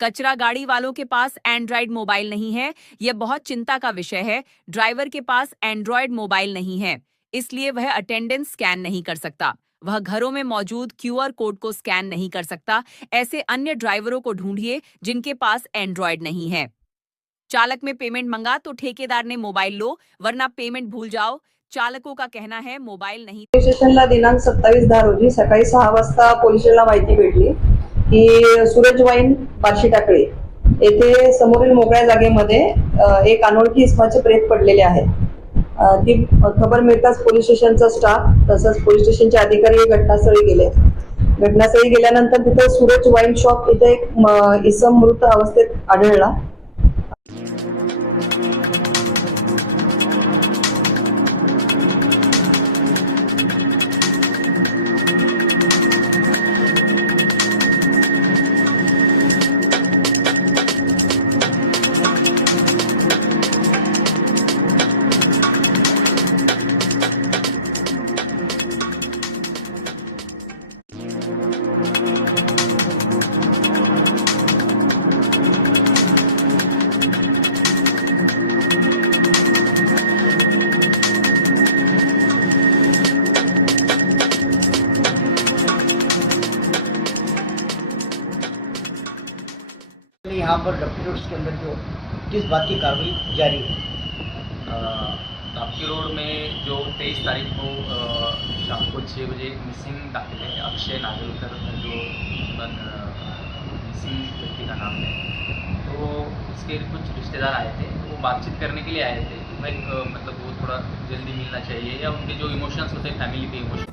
कचरा गाड़ी वालों के पास एंड्रॉयड मोबाइल नहीं है, यह बहुत चिंता का विषय है। ड्राइवर के पास एंड्रॉयड मोबाइल नहीं है, इसलिए वह अटेंडेंस स्कैन नहीं कर सकता। वह घरों में मौजूद क्यूआर कोड को स्कैन नहीं कर सकता। ऐसे अन्य ड्राइवरों को ढूंढिए जिनके पास एंड्रॉयड नहीं है। चालक में पेमेंट मंगा तो ठेकेदार ने मोबाइल लो, वरना पेमेंट भूल जाओ। चालकों का कहना है मोबाइल नहीं। पोलीस स्टेशनला दिनांक 27/10 रोजी सकाळी 6 वाजता पोलीस स्टेशनला माहिती भेटली की सूरज वाईन बार्शी टाकळी येथे समोरील मोकळ्या जागेमध्ये एक अनोळखी इसमाचे प्रेत पडलेले आहे। ती खबर मिळताच पोलीस स्टेशनचा स्टाफ तसंच पोलीस स्टेशनचे अधिकारी घटनास्थळी गेले। घटनास्थळी गेल्यानंतर तिथे सूरज वाईन शॉप इथे एक इसम मृत अवस्थेत आढळला। यहाँ पर डब्ल्यू रोड्स के अंदर जो किस बात की कार्रवाई जारी है? ताप्ती रोड में जो 23 तारीख को शाम को 6 बजे मिसिंग दाखिल है अक्षय नागलकर जो मिसिंग व्यक्ति का नाम है। तो उसके कुछ रिश्तेदार आए थे, वो बातचीत करने के लिए आए थे। मतलब वो थोड़ा जल्दी मिलना चाहिए या उनके जो इमोशंस होते हैं फैमिली के इमोशंस